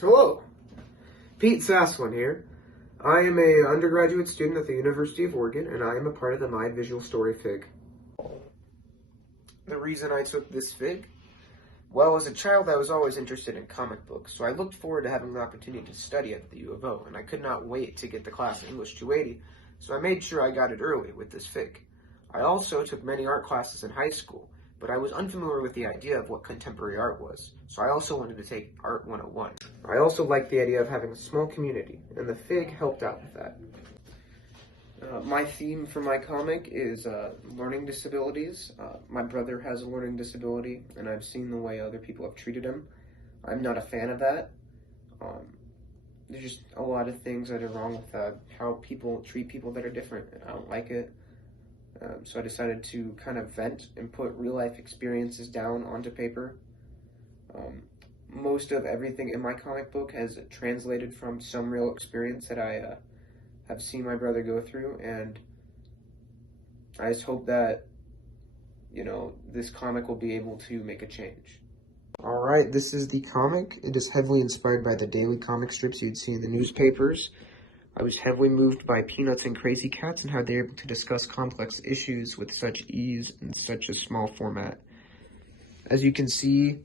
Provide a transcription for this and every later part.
Hello, Pete Saisslin here. I am a undergraduate student at the University of Oregon, and I am a part of the My Visual Story FIG. The reason I took this FIG? Well, as a child, I was always interested in comic books, so I looked forward to having the opportunity to study at the U of O, and I could not wait to get the class English 280, so I made sure I got it early with this FIG. I also took many art classes in high school, but I was unfamiliar with the idea of what contemporary art was, so I also wanted to take Art 101. I also liked the idea of having a small community, and the FIG helped out with that. My theme for my comic is learning disabilities. My brother has a learning disability, and I've seen the way other people have treated him. I'm not a fan of that. There's just a lot of things that are wrong with how people treat people that are different, and I don't like it. So I decided to kind of vent and put real-life experiences down onto paper. Most of everything in my comic book has translated from some real experience that I have seen my brother go through, and I just hope that, this comic will be able to make a change. Alright, this is the comic. It is heavily inspired by the daily comic strips you'd see in the newspapers. I was heavily moved by Peanuts and Crazy Cats and how they're able to discuss complex issues with such ease in such a small format. As you can see,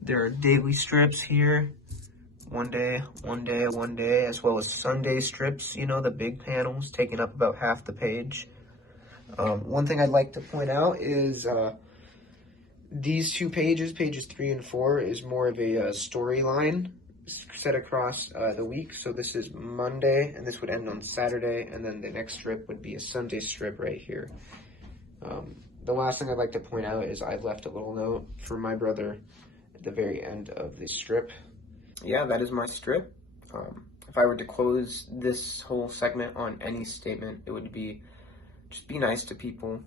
there are daily strips here. One day, as well as Sunday strips, the big panels taking up about half the page. One thing I'd like to point out is these two pages, pages 3 and 4, is more of a storyline set across the week. So this is Monday, and this would end on Saturday, and then the next strip would be a Sunday strip right here. The last thing I'd like to point out is I've left a little note for my brother at the very end of the strip. Yeah, that is my strip. If I were to close this whole segment on any statement, it would be just be nice to people,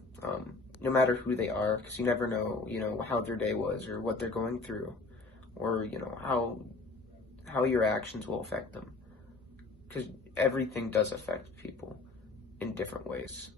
no matter who they are, because you never know, how their day was or what they're going through, or, how your actions will affect them, because everything does affect people in different ways.